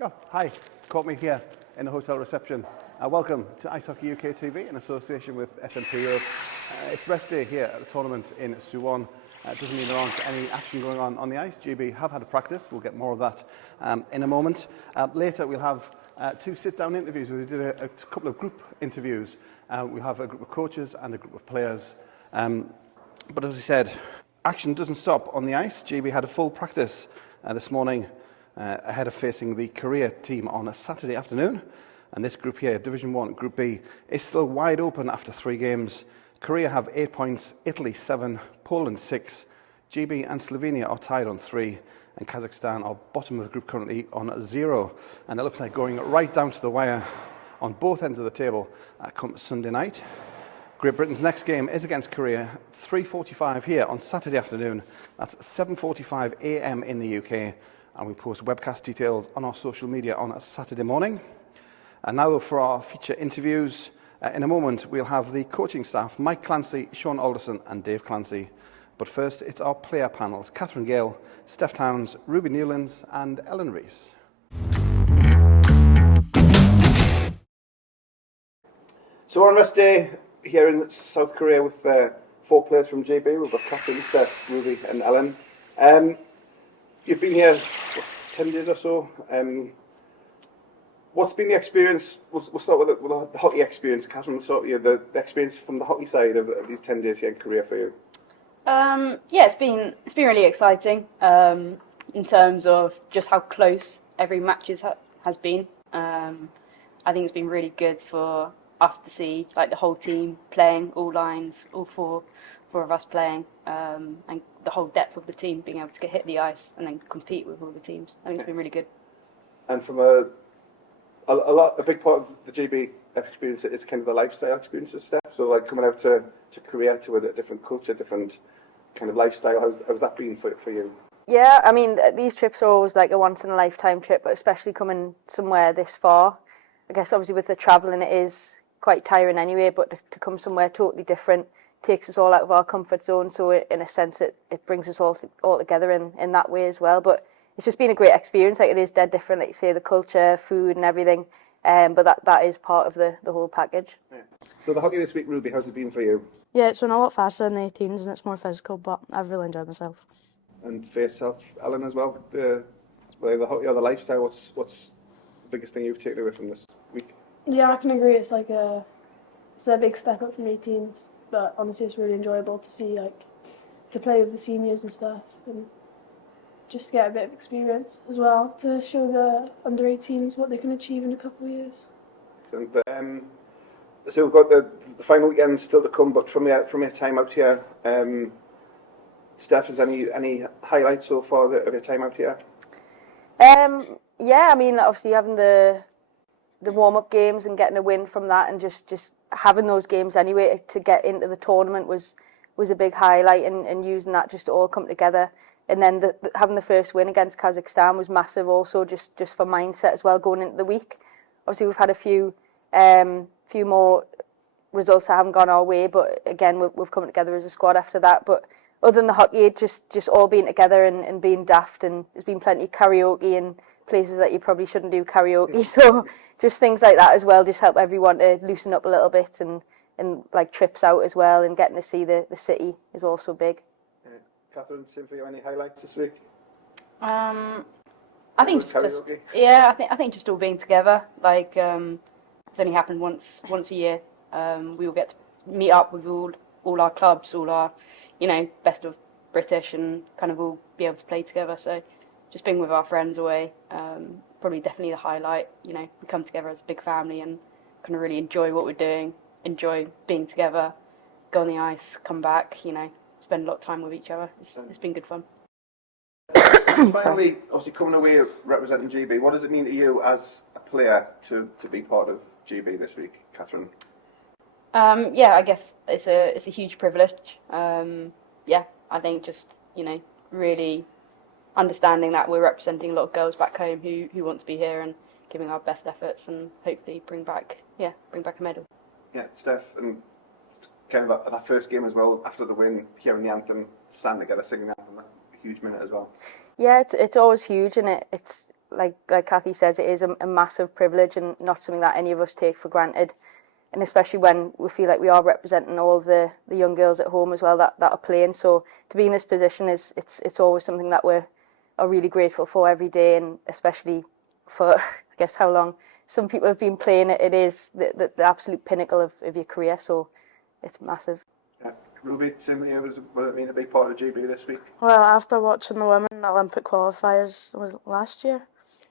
Oh, hi. Caught me here in the hotel reception. Welcome to Ice Hockey UK TV in association with SMP Europe. It's rest day here at the tournament in Suwon. It doesn't mean there aren't any action going on the ice. GB have had a practice. We'll get more of that in a moment. Later we'll have two sit-down interviews. We did a couple of group interviews. We'll have a group of coaches and a group of players. But as I said, action doesn't stop on the ice. GB had a full practice this morning ahead of facing the Korea team on a Saturday afternoon. And this group here, Division 1, Group B, is still wide open after 3 games. Korea have 8 points, Italy 7, Poland 6, GB and Slovenia are tied on 3, and Kazakhstan are bottom of the group currently on 0. And it looks like going right down to the wire on both ends of the table come Sunday night. Great Britain's next game is against Korea. It's 3:45 here on Saturday afternoon. That's 7:45 a.m. in the UK. And we post webcast details on our social media on a Saturday morning. And now for our feature interviews. In a moment, we'll have the coaching staff, Mike Clancy, Sean Alderson and Dave Clancy. But first, it's our player panels, Catherine Gale, Steph Towns, Ruby Newlands and Ellen Rees. So we're on rest day here in South Korea with 4 players from GB. We've got Catherine, Steph, Ruby and Ellen. You've been here, 10 days or so. What's been the experience? We'll start with the hockey experience. Catherine, we'll start with you, the experience from the hockey side of these 10 days here in Korea for you. Yeah, it's been really exciting in terms of just how close every match has been. I think it's been really good for us to see like the whole team playing, all lines, all four of us playing, and the whole depth of the team being able to hit the ice and then compete with all the teams. I think it's been really good. And from a big part of the GB experience is kind of the lifestyle experience of Steph. So like coming out to Korea to a different culture, different kind of lifestyle. How's that been for you? Yeah, I mean these trips are always like a once in a lifetime trip, but especially coming somewhere this far. I guess obviously with the travelling it is quite tiring anyway, but to come somewhere totally different takes us all out of our comfort zone, so in a sense it brings us all together in that way as well. But it's just been a great experience. Like, it is dead different, like you say, the culture, food and everything, but that is part of the whole package. Yeah. So the hockey this week, Ruby, how's it been for you? Yeah, it's been a lot faster than the 18s and it's more physical, but I've really enjoyed myself. And for yourself, Ellen, as well, the hockey or the lifestyle, what's the biggest thing you've taken away from this week? Yeah, I can agree. It's a big step up from 18s, but honestly, it's really enjoyable to see, to play with the seniors and stuff, and just get a bit of experience as well to show the under 18s what they can achieve in a couple of years. And so we've got the final weekend still to come, but from your time out here, Steph, is any highlights so far of your time out here? Yeah, I mean obviously having the warm-up games and getting a win from that, and just having those games anyway to get into the tournament was a big highlight, and using that just to all come together. And then having the first win against Kazakhstan was massive also, just for mindset as well going into the week. Obviously we've had a few more results that haven't gone our way, but again we've come together as a squad after that. But other than the hockey, just all being together and being daft, and there's been plenty of karaoke in places that you probably shouldn't do karaoke, so just things like that as well just help everyone to loosen up a little bit, and like trips out as well, and getting to see the city is also big. Catherine, same for you, any highlights this week? I think I think just all being together, it's only happened once a year. We all get to meet up with all our clubs, all our best of British, and kind of all be able to play together. So just being with our friends away, probably definitely the highlight. We come together as a big family and kind of really enjoy what we're doing, enjoy being together, go on the ice, come back, spend a lot of time with each other. It's been good fun. Finally, obviously coming away representing GB, what does it mean to you as a player to be part of GB this week, Catherine? Yeah, I guess it's a huge privilege. Yeah, I think just really understanding that we're representing a lot of girls back home who want to be here, and giving our best efforts, and hopefully bring back a medal. Yeah, Steph, and kind of that first game as well, after the win, hearing the anthem, standing together, singing the anthem, that huge minute as well. Yeah, it's always huge, and like Kathy says, it is a massive privilege and not something that any of us take for granted. And especially when we feel like we are representing all the young girls at home as well that are playing. So to be in this position it's always something that we're really grateful for every day, and especially for I guess how long some people have been playing it. It is the absolute pinnacle of your career, so it's massive. Yeah. Ruby, same with you, will it mean a big part of GB this week? Well, after watching the women Olympic qualifiers was last year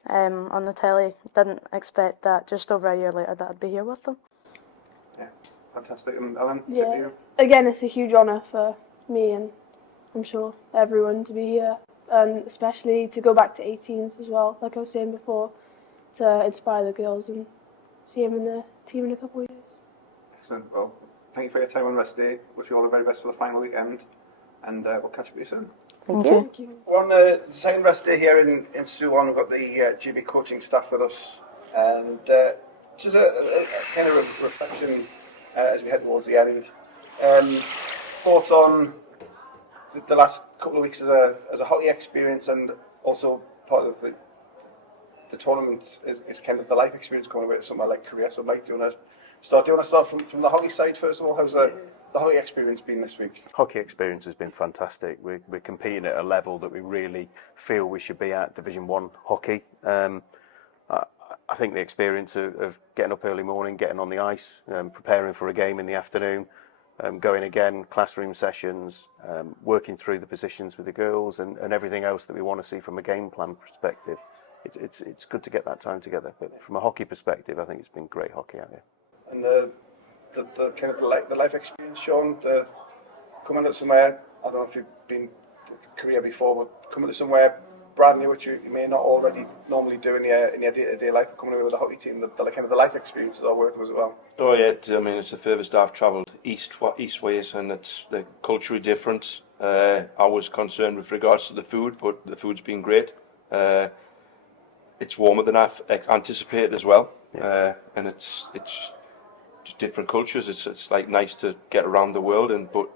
on the telly, didn't expect that just over a year later that I'd be here with them. Yeah, fantastic. And Alan, same with Yeah. you? Again, it's a huge honour for me and I'm sure everyone to be here, and especially to go back to 18s as well, like I was saying before, to inspire the girls and see them in the team in a couple of years. Excellent. Well, thank you for your time on rest day. Wish you all the very best for the final weekend, and we'll catch up with you soon. Thank you. Thank you. We're on the second rest day here in Suwon. We've got the GB coaching staff with us, and just a kind of reflection as we head towards the end. Thoughts on the last couple of weeks as a hockey experience, and also part of the tournament is kind of the life experience going away to somewhere like Korea. So Mike, do you want to start from the hockey side first of all? How's the hockey experience been this week? Hockey experience has been fantastic. We're competing at a level that we really feel we should be at, Division 1 hockey. I think the experience of getting up early morning, getting on the ice, preparing for a game in the afternoon, going again, classroom sessions, working through the positions with the girls and everything else that we want to see from a game plan perspective. It's good to get that time together. But from a hockey perspective, I think it's been great hockey out here. And the kind of the life experience, Sean, coming to somewhere, I don't know if you've been to Korea before, but coming to somewhere brand new, which you may not already normally do in your day-to-day life, coming away with a hockey team, the kind of the life experiences are worth it as well. Oh yeah, I mean it's the furthest I've travelled east ways, and it's the culturally different. I was concerned with regards to the food, but the food's been great. It's warmer than I've anticipated as well, and it's just different cultures. It's like nice to get around the world, but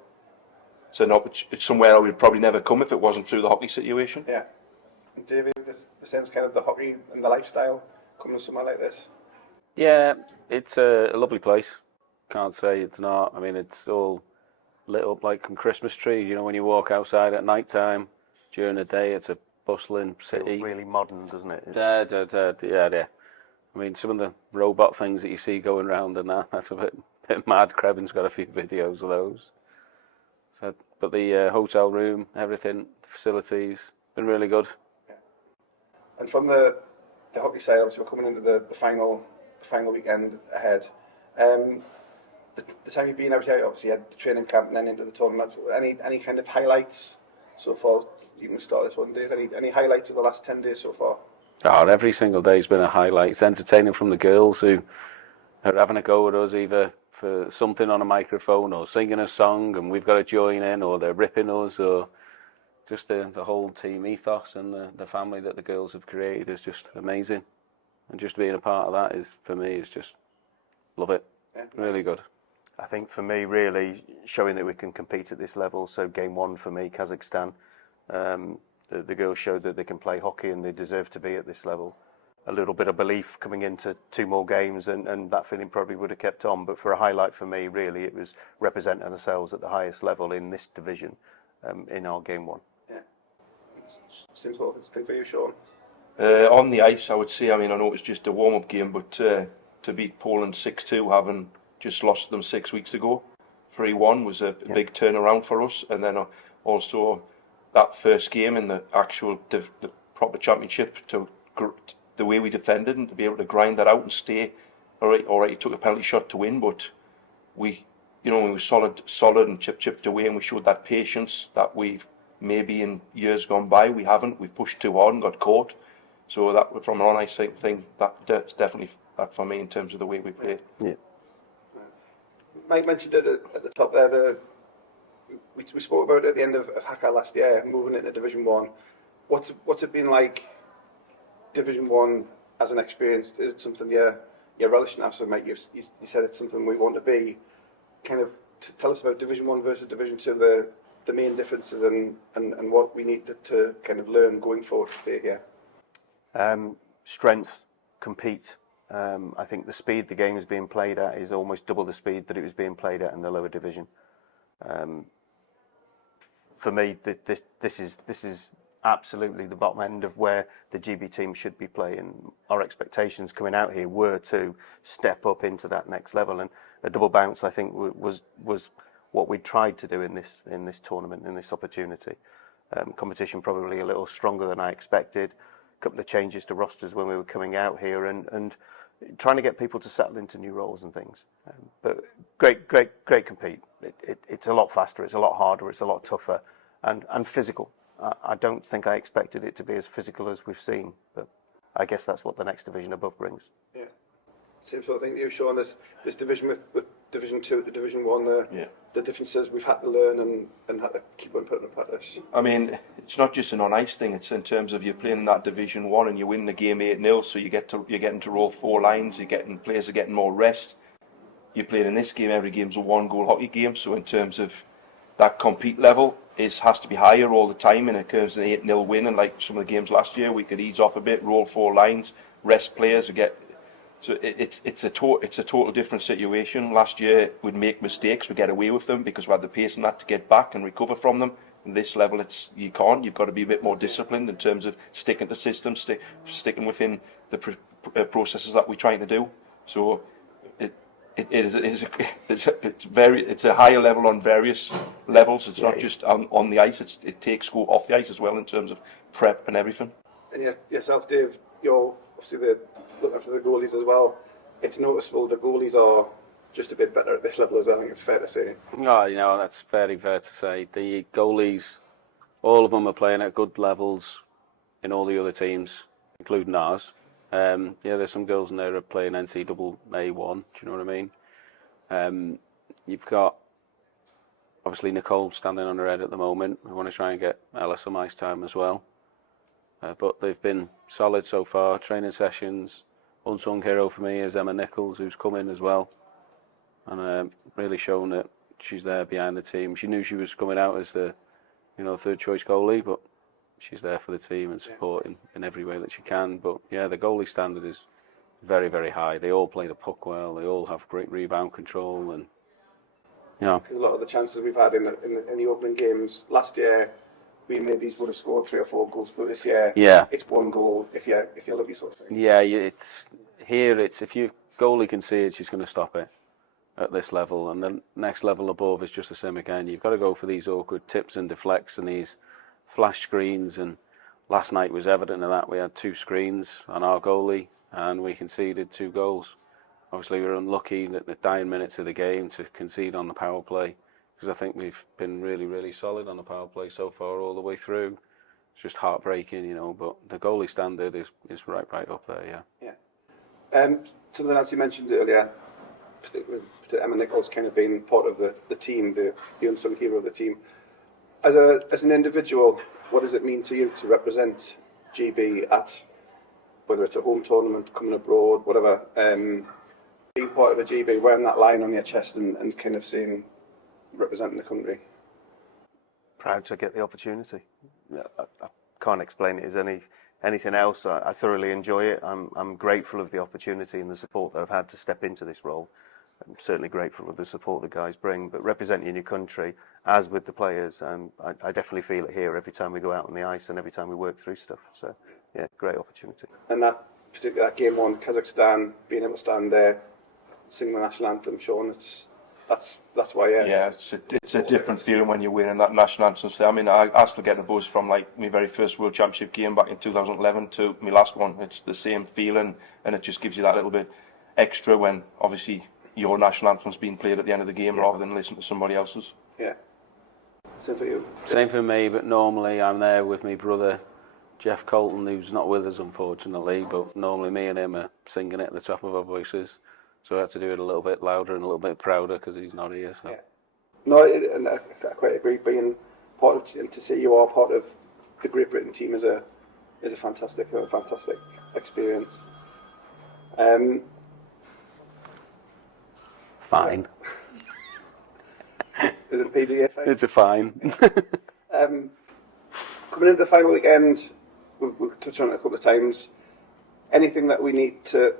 it's somewhere I would probably never come if it wasn't through the hockey situation. Yeah. And David, the same kind of the hockey and the lifestyle coming to somewhere like this. Yeah, it's a lovely place. Can't say it's not. I mean, it's all lit up like Christmas trees. You know, when you walk outside at night time, during the day, it's a bustling city. Feels really modern, doesn't it? Yeah. I mean, some of the robot things that you see going around and that's a bit mad. Crevin's got a few videos of those. So, but the hotel room, everything, facilities, been really good. Yeah. And from the hockey side, obviously we're coming into the final weekend ahead. The time you've been out here, obviously you had the training camp and then into the tournament. Any kind of highlights so far? You can start this one, Dave. Any highlights of the last 10 days so far? Oh, every single day's been a highlight. It's entertaining from the girls who are having a go at us either for something on a microphone or singing a song and we've got to join in, or they're ripping us, or just the whole team ethos and the family that the girls have created is just amazing. And just being a part of that is, for me, is just love it. Yeah. Really good. I think for me, really showing that we can compete at this level. So game 1 for me, Kazakhstan. The girls showed that they can play hockey and they deserve to be at this level. A little bit of belief coming into 2 more games, and that feeling probably would have kept on. But for a highlight for me, really, it was representing ourselves at the highest level in this division in our game 1. Yeah. Seems like it's good for you, Sean. On the ice, I would say, I mean, I know it was just a warm-up game, but to beat Poland 6-2, having just lost them 6 weeks ago, 3-1 was a big turnaround for us. And then also that first game in the actual the proper championship, the way we defended and to be able to grind that out and stay. All right, you took a penalty shot to win, but we were solid and chipped away, and we showed that patience that we've maybe in years gone by we haven't. We've pushed too hard and got caught. So that from an on-ice thing, that's definitely that for me in terms of the way we played. Yeah. Mike mentioned it at the top there. We spoke about it at the end of Haka last year, moving into Division 1. What's it been like, Division 1 as an experience? Is it something you're relishing after? Mike, you said it's something we want to be. Kind of tell us about Division 1 versus Division 2, the main differences and what we need to kind of learn going forward to stay here. Strength, compete. I think the speed the game is being played at is almost double the speed that it was being played at in the lower division. For me, this is absolutely the bottom end of where the GB team should be playing. Our expectations coming out here were to step up into that next level, and a double bounce, I think, was what we tried to do in this tournament, in this opportunity. Competition probably a little stronger than I expected. A couple of changes to rosters when we were coming out here, and trying to get people to settle into new roles and things. But great compete. It's a lot faster, it's a lot harder, it's a lot tougher, and physical. I don't think I expected it to be as physical as we've seen, but I guess that's what the next division above brings. Yeah. Same sort of thing to you, Sean. This division with Division 2 to Division 1, the differences we've had to learn and had to keep on putting in practice. I mean, it's not just an on-ice thing. It's in terms of you're playing in that Division 1 and you win the game 8-0, so you're getting to roll 4 lines, players are getting more rest. You're playing in this game, every game's a 1-goal hockey game, so in terms of that compete level has to be higher all the time, and it comes an 8-0 win, and like some of the games last year, we could ease off a bit, roll 4 lines, rest players, so it's a total different situation. Last year we'd make mistakes, we'd get away with them because we had the pace and that to get back and recover from them. In this level, you can't. You've got to be a bit more disciplined in terms of sticking to systems, sticking within the processes that we're trying to do. So it's a higher level on various levels. It's not just on the ice. It takes go off the ice as well in terms of prep and everything. And yourself, Dave, you're obviously looking after the goalies as well. It's noticeable the goalies are just a bit better at this level as well. I think it's fair to say. No, that's very fair to say. The goalies, all of them are playing at good levels in all the other teams, including ours. There's some girls in there who are playing NCAA 1, do you know what I mean? You've got, obviously, Nicole standing on her head at the moment. We want to try and get Ella some ice time as well. But they've been solid so far. Training sessions, unsung hero for me is Emma Nichols, who's come in as well. And really shown that she's there behind the team. She knew she was coming out as the third choice goalie, but she's there for the team and supporting in every way that she can. But yeah, the goalie standard is very, very high. They all play the puck well. They all have great rebound control, and a lot of the chances we've had in the opening games last year, we maybe would have scored 3 or 4 goals, but this year, it's 1 goal if you're lucky, sort of thing. Yeah, it's if your goalie can see it, she's going to stop it at this level, and the next level above is just the same again. You've got to go for these awkward tips and deflects and these flash screens, and last night was evident of that. We had 2 screens on our goalie and we conceded 2 goals. Obviously we were unlucky at the dying minutes of the game to concede on the power play, because I think we've been really, really solid on the power play so far all the way through. It's just heartbreaking, but the goalie standard is right up there, yeah. Some of the lads you mentioned earlier, particularly Emma Nichols kind of being part of the team, the unsung hero of the team. As an individual, what does it mean to you to represent GB at, whether it's a home tournament, coming abroad, whatever, being part of a GB, wearing that line on your chest and kind of representing the country? Proud to get the opportunity. I can't explain it as anything else. I thoroughly enjoy it. I'm grateful of the opportunity and the support that I've had to step into this role. I'm certainly grateful for the support the guys bring, but representing your country, as with the players, I definitely feel it here every time we go out on the ice and every time we work through stuff. So, yeah, great opportunity. And that game 1, Kazakhstan, being able to stand there, sing the national anthem, Sean, that's why. Yeah, it's a different feeling when you're winning that national anthem. I mean, I still get the buzz from like my very first World Championship game back in 2011 to my last one. It's the same feeling, and it just gives you that little bit extra when obviously your national anthem's being played at the end of the game rather than listen to somebody else's. Yeah. Same for you? Same for me, but normally I'm there with my brother Jeff Colton, who's not with us unfortunately, but normally me and him are singing it at the top of our voices, so I had to do it a little bit louder and a little bit prouder because he's not here. So. Yeah. No, and I quite agree. Being part of, and to say you are part of the Great Britain team is a fantastic experience. Fine. Is it PDA fine? It's a fine. Coming into the final weekend, we've touched on it a couple of times. anything that we need to,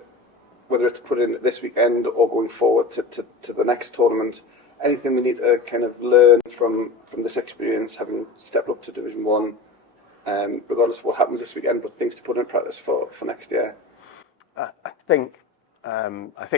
whether it's put in this weekend or going forward to the next tournament, anything we need to kind of learn from this experience, having stepped up to Division 1, regardless of what happens this weekend, but things to put in practice for next year? I think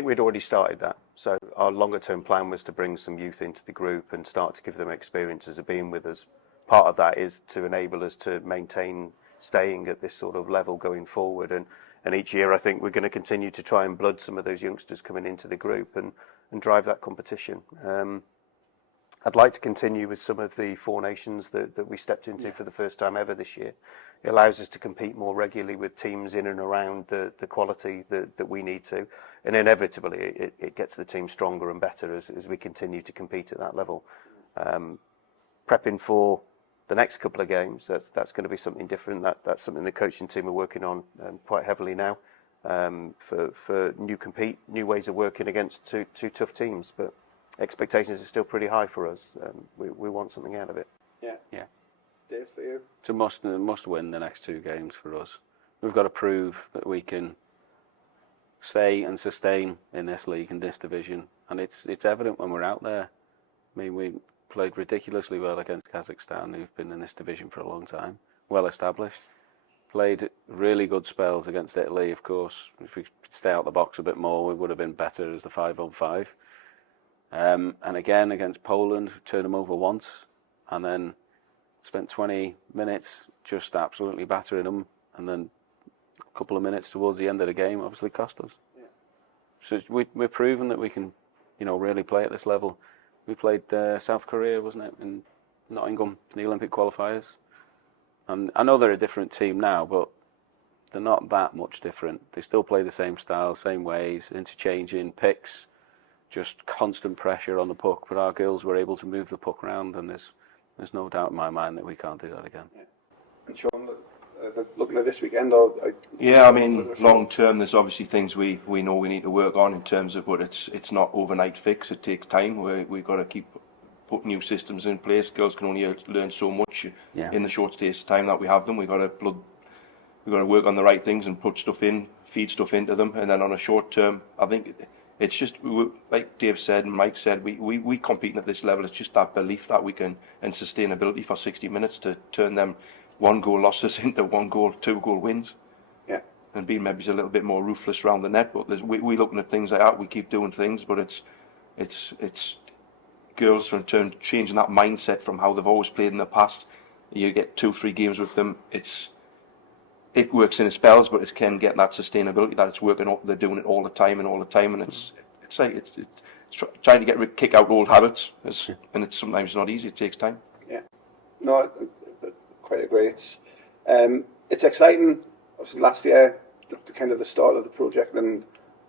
we'd already started that. So our longer term plan was to bring some youth into the group and start to give them experiences of being with us. Part of that is to enable us to maintain staying at this sort of level going forward. And each year I think we're going to continue to try and blood some of those youngsters coming into the group and drive that competition. I'd like to continue with some of the Four Nations that we stepped into for the first time ever this year. It allows us to compete more regularly with teams in and around the quality that we need to. And inevitably, it gets the team stronger and better as we continue to compete at that level. Prepping for the next couple of games, that's going to be something different. That's something the coaching team are working on quite heavily now for new ways of working against two tough teams. But expectations are still pretty high for us. We want something out of it. Yeah. Dave, for you? It's a must win the next two games for us. We've got to prove that we can stay and sustain in this league, in this division, and it's evident when we're out there. I mean, we played ridiculously well against Kazakhstan, who've been in this division for a long time, well established. Played really good spells against Italy, of course. If we stay out the box a bit more, we would have been better as the 5-on-5. And again against Poland, turned them over once, and then spent 20 minutes just absolutely battering them, and then a couple of minutes towards the end of the game obviously cost us. So we're proving that we can, really play at this level. We played South Korea, wasn't it, in Nottingham in the Olympic qualifiers. And I know they're a different team now, but they're not that much different. They still play the same style, same ways, interchanging picks, just constant pressure on the puck. But our girls were able to move the puck around, and there's no doubt in my mind that we can't do that again. Yeah. And Sean, looking at this weekend, yeah, I mean, long term, there's obviously things we know we need to work on in terms of, but it's not overnight fix. It takes time. We've got to keep putting new systems in place. Girls can only learn so much in the short space of time that we have them. We've got to work on the right things and put stuff in, feed stuff into them, and then on a short term, I think it's just like Dave said and Mike said, we competing at this level. It's just that belief that we can, and sustainability for 60 minutes to turn them 1-goal losses into 1-goal, 2-goal wins. Yeah. And being maybe a little bit more ruthless around the net. But we looking at things like that. We keep doing things, but it's girls in turn changing that mindset from how they've always played in the past. You get 2-3 games with them. It works in spells, but it can get that sustainability that it's working. They're doing it all the time, and it's trying to kick out old habits, and it's sometimes not easy. It takes time. Yeah. No, I quite agree. It's exciting. Obviously, last year, the kind of the start of the project, and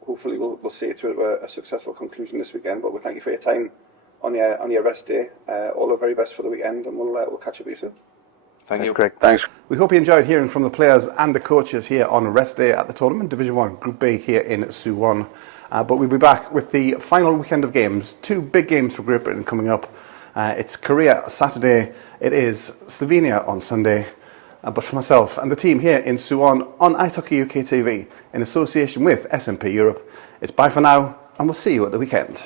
hopefully we'll see it through to a successful conclusion this weekend. But we thank you for your time on your rest day. All the very best for the weekend, and we'll catch up with you soon. Thanks, Craig. Thanks. We hope you enjoyed hearing from the players and the coaches here on rest day at the tournament, Division 1 Group B here in Suwon. But we'll be back with the final weekend of games. 2 big games for Great Britain coming up. It's Korea Saturday, it is Slovenia on Sunday. But for myself and the team here in Suwon on Ice Hockey UK TV in association with SMP Europe, it's bye for now, and we'll see you at the weekend.